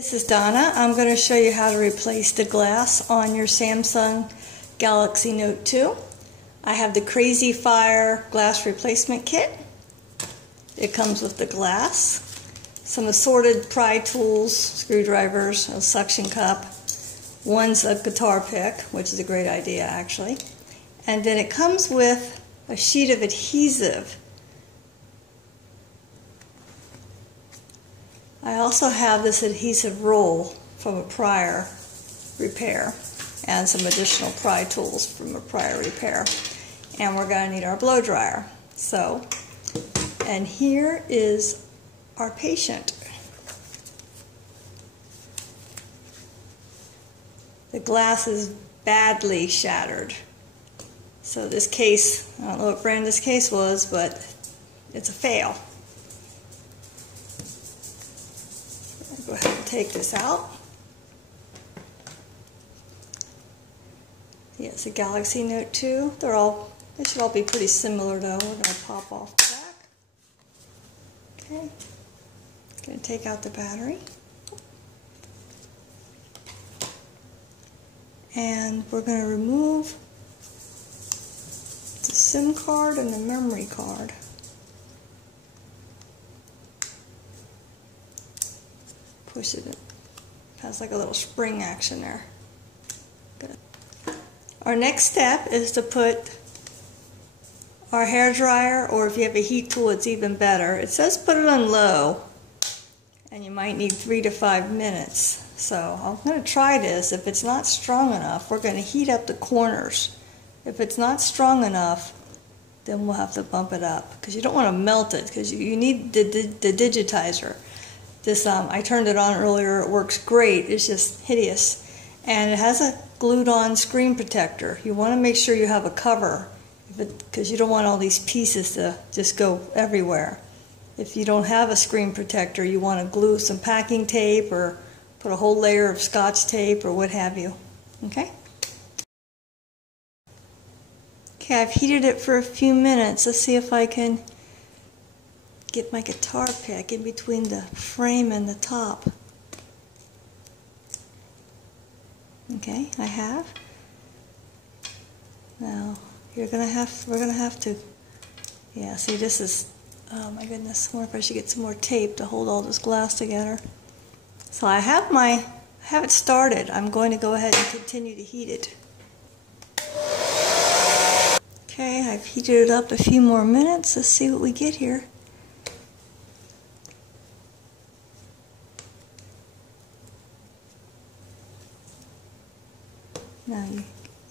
This is Donna. I'm going to show you how to replace the glass on your Samsung Galaxy Note 2. I have the Crazy Fire glass replacement kit. It comes with the glass, some assorted pry tools, screwdrivers, a suction cup. One's a guitar pick, which is a great idea actually. And then it comes with a sheet of adhesive. I also have this adhesive roll from a prior repair and some additional pry tools from a prior repair. And we're going to need our blow dryer. So, and here is our patient. The glass is badly shattered. So this case, I don't know what brand this case was, but it's a fail. Go ahead and take this out. Yeah, it's a Galaxy Note 2. They should all be pretty similar though. We're going to pop off the back. Okay. Going to take out the battery. And we're going to remove the SIM card and the memory card. Push it in. It has like a little spring action there. Good. Our next step is to put our hair dryer, or if you have a heat tool it's even better. It says put it on low and you might need 3 to 5 minutes. So I'm going to try this. If it's not strong enough, we're going to heat up the corners. If it's not strong enough, then we'll have to bump it up because you don't want to melt it because you need the digitizer. This I turned it on earlier. It works great. It's just hideous, and it has a glued-on screen protector. You want to make sure you have a cover, because you don't want all these pieces to just go everywhere. If you don't have a screen protector, you want to glue some packing tape or put a whole layer of Scotch tape or what have you. Okay. Okay, I've heated it for a few minutes. Let's see if I can get my guitar pick in between the frame and the top. Okay, I have. Now we're gonna have to. Yeah, see, this is. Oh my goodness! I wonder if I should get some more tape to hold all this glass together. So I have it started. I'm going to go ahead and continue to heat it. Okay, I've heated it up a few more minutes. Let's see what we get here. Now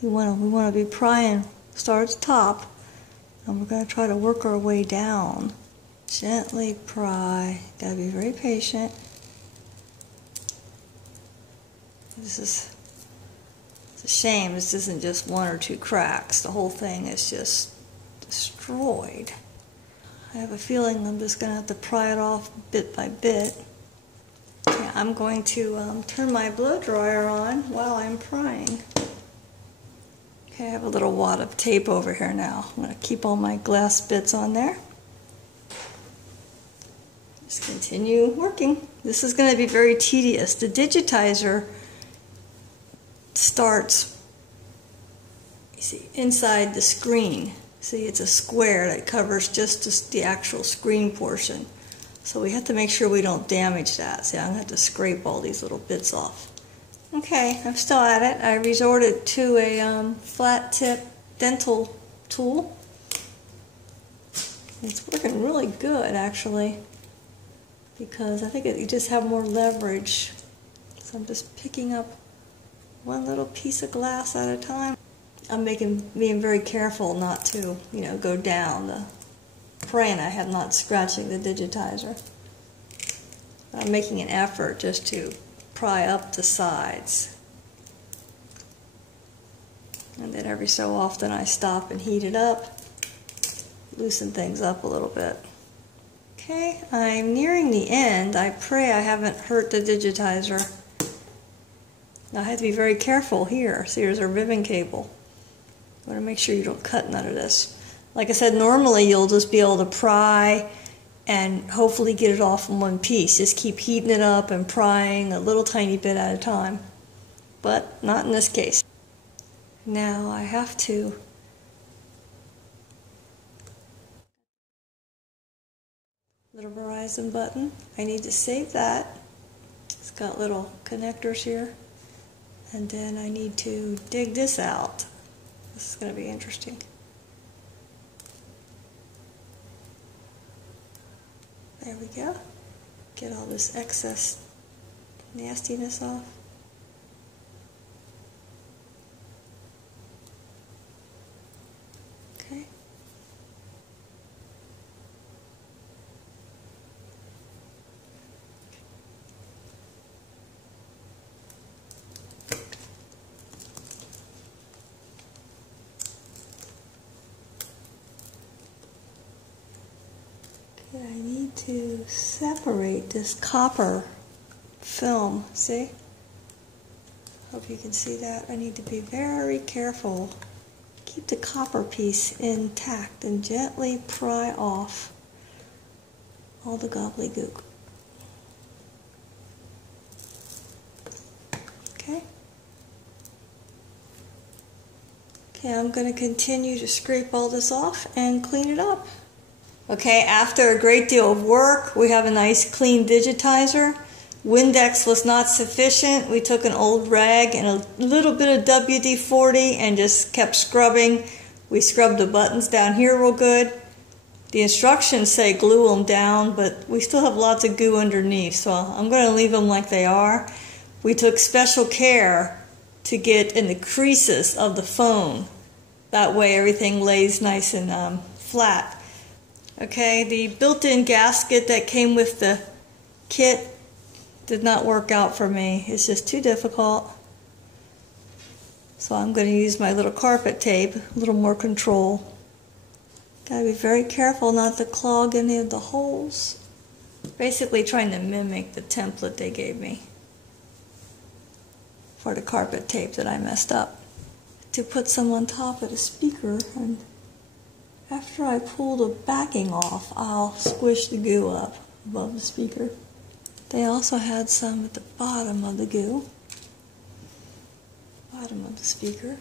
we want to be prying. Start at the top, and we're going to try to work our way down. Gently pry. Got to be very patient. It's a shame. This isn't just 1 or 2 cracks. The whole thing is just destroyed. I have a feeling I'm just going to have to pry it off bit by bit. Yeah, I'm going to turn my blow dryer on while I'm prying. Okay, I have a little wad of tape over here now. I'm going to keep all my glass bits on there. Just continue working. This is going to be very tedious. The digitizer starts, you see, inside the screen. See, it's a square that covers just the actual screen portion. So we have to make sure we don't damage that. See, I'm going to have to scrape all these little bits off. Okay, I'm still at it. I resorted to a flat tip dental tool. It's working really good actually, because I think you just have more leverage. So I'm just picking up one little piece of glass at a time. I'm being very careful not to, go down, praying I have not scratching the digitizer. I'm making an effort just to pry up the sides. And then every so often I stop and heat it up, loosen things up a little bit. Okay, I'm nearing the end. I pray I haven't hurt the digitizer. Now I have to be very careful here. See, there's a ribbon cable. I want to make sure you don't cut none of this. Like I said, normally you'll just be able to pry and hopefully get it off in one piece. Just keep heating it up and prying a little tiny bit at a time. But not in this case. Now I have to little Verizon button. I need to save that. It's got little connectors here. And then I need to dig this out. This is going to be interesting. There we go. Get all this excess nastiness off. Okay. I need to separate this copper film, see? Hope you can see that. I need to be very careful. Keep the copper piece intact and gently pry off all the gobbledygook. Okay? Okay, I'm going to continue to scrape all this off and clean it up. Okay, after a great deal of work, we have a nice clean digitizer. Windex was not sufficient. We took an old rag and a little bit of WD-40 and just kept scrubbing. We scrubbed the buttons down here real good. The instructions say glue them down, but we still have lots of goo underneath, so I'm going to leave them like they are. We took special care to get in the creases of the phone. That way everything lays nice and flat. Okay, the built-in gasket that came with the kit did not work out for me. It's just too difficult. So I'm going to use my little carpet tape, a little more control. Gotta be very careful not to clog any of the holes. Basically trying to mimic the template they gave me for the carpet tape that I messed up. To put some on top of the speaker, and after I pull the backing off, I'll squish the goo up above the speaker. They also had some at the bottom of the goo, bottom of the speaker.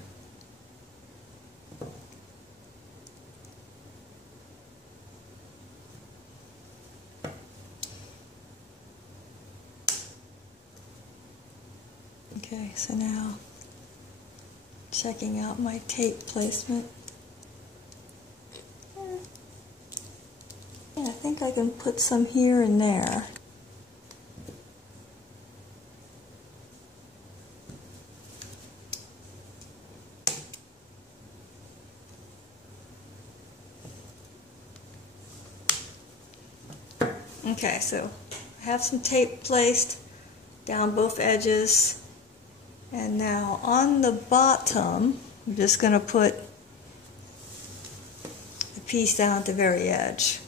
Okay, so now checking out my tape placement. Yeah, I think I can put some here and there. Okay, so I have some tape placed down both edges, and now on the bottom I'm just going to put a piece down at the very edge.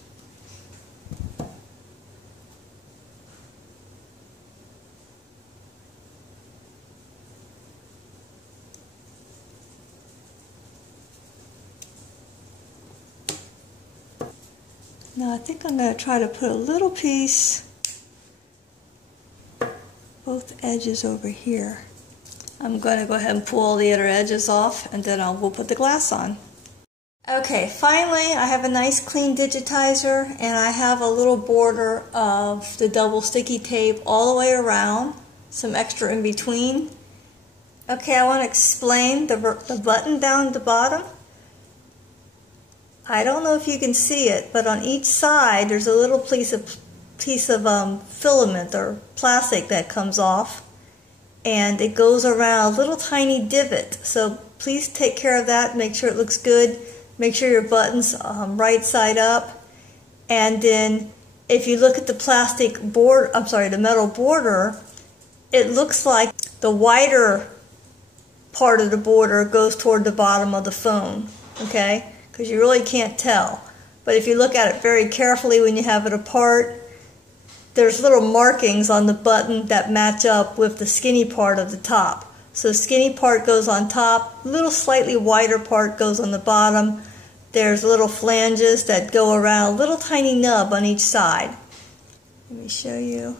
Now I think I'm going to try to put a little piece, both edges over here. I'm going to go ahead and pull all the other edges off, and then we'll put the glass on. Okay, finally I have a nice clean digitizer, and I have a little border of the double sticky tape all the way around, some extra in between. Okay, I want to explain the button down at the bottom. I don't know if you can see it, but on each side there's a little piece of filament or plastic that comes off, and it goes around a little tiny divot. So please take care of that. Make sure it looks good. Make sure your button's right side up. And then if you look at the plastic board, the metal border, it looks like the wider part of the border goes toward the bottom of the phone. Okay? Because you really can't tell. But if you look at it very carefully when you have it apart, there's little markings on the button that match up with the skinny part of the top. So the skinny part goes on top, little slightly wider part goes on the bottom. there's little flanges that go around a little tiny nub on each side. Let me show you.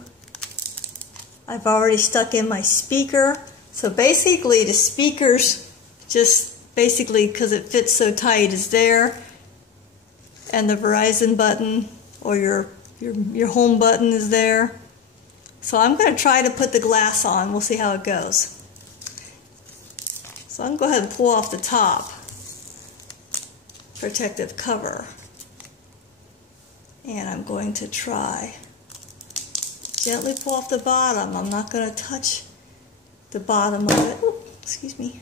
I've already stuck in my speaker. So basically the speaker's just basically because it fits so tight is there, and the Verizon button or your home button is there. So I'm going to try to put the glass on. We'll see how it goes. So I'm going to go ahead and pull off the top protective cover, and I'm going to try gently pull off the bottom. I'm not going to touch the bottom of it. Ooh, excuse me.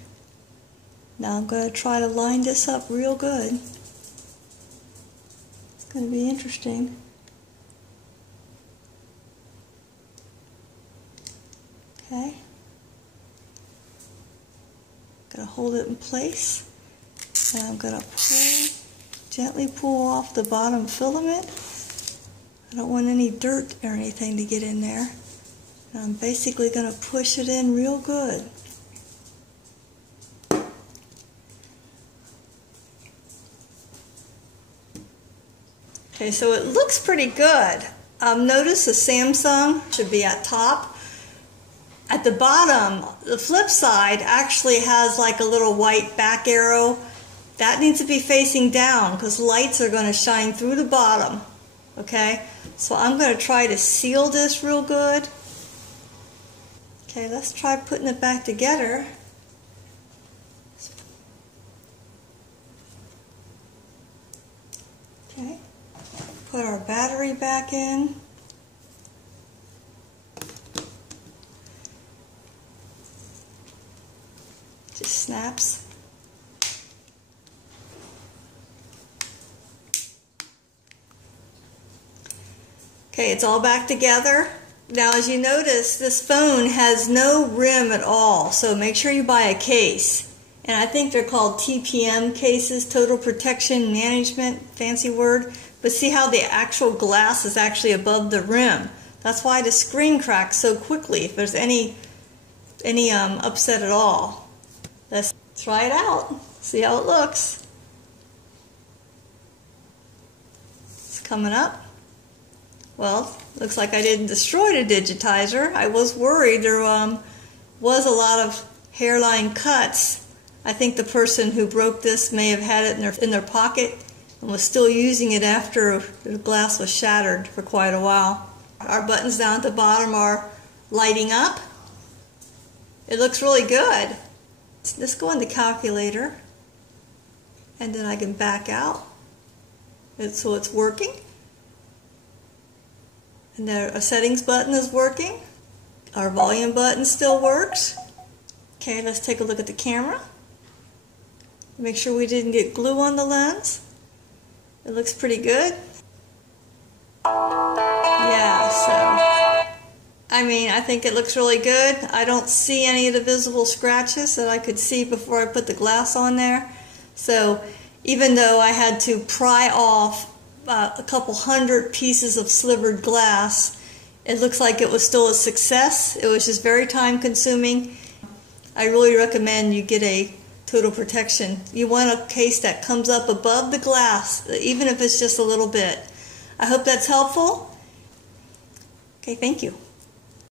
Now I'm going to try to line this up real good. It's going to be interesting. Okay. I'm going to hold it in place, and I'm going to gently pull off the bottom filament. I don't want any dirt or anything to get in there. And I'm basically going to push it in real good. Okay, so it looks pretty good. Notice the Samsung should be at top. At the bottom, the flip side actually has like a little white back arrow. That needs to be facing down because lights are going to shine through the bottom. Okay, so I'm going to try to seal this real good. Okay, let's try putting it back together. Okay, put our battery back in. Just snaps. Okay, it's all back together. Now, as you notice, this phone has no rim at all, so make sure you buy a case. And I think they're called TPM cases, Total Protection Management, fancy word. But see how the actual glass is actually above the rim. That's why the screen cracks so quickly if there's any upset at all. Let's try it out, see how it looks. It's coming up. Well, looks like I didn't destroy the digitizer. I was worried. There was a lot of hairline cuts. I think the person who broke this may have had it in their pocket and was still using it after the glass was shattered for quite a while. Our buttons down at the bottom are lighting up. It looks really good. Let's go in the calculator, and then I can back out. So it's working. And the settings button is working. Our volume button still works. Okay, let's take a look at the camera. Make sure we didn't get glue on the lens. It looks pretty good. Yeah, so, I mean, I think it looks really good. I don't see any of the visible scratches that I could see before I put the glass on there. So, even though I had to pry off a couple hundred pieces of slivered glass, it looks like it was still a success. It was just very time consuming. I really recommend you get a Total Protection. You want a case that comes up above the glass, even if it's just a little bit. I hope that's helpful. Okay, thank you.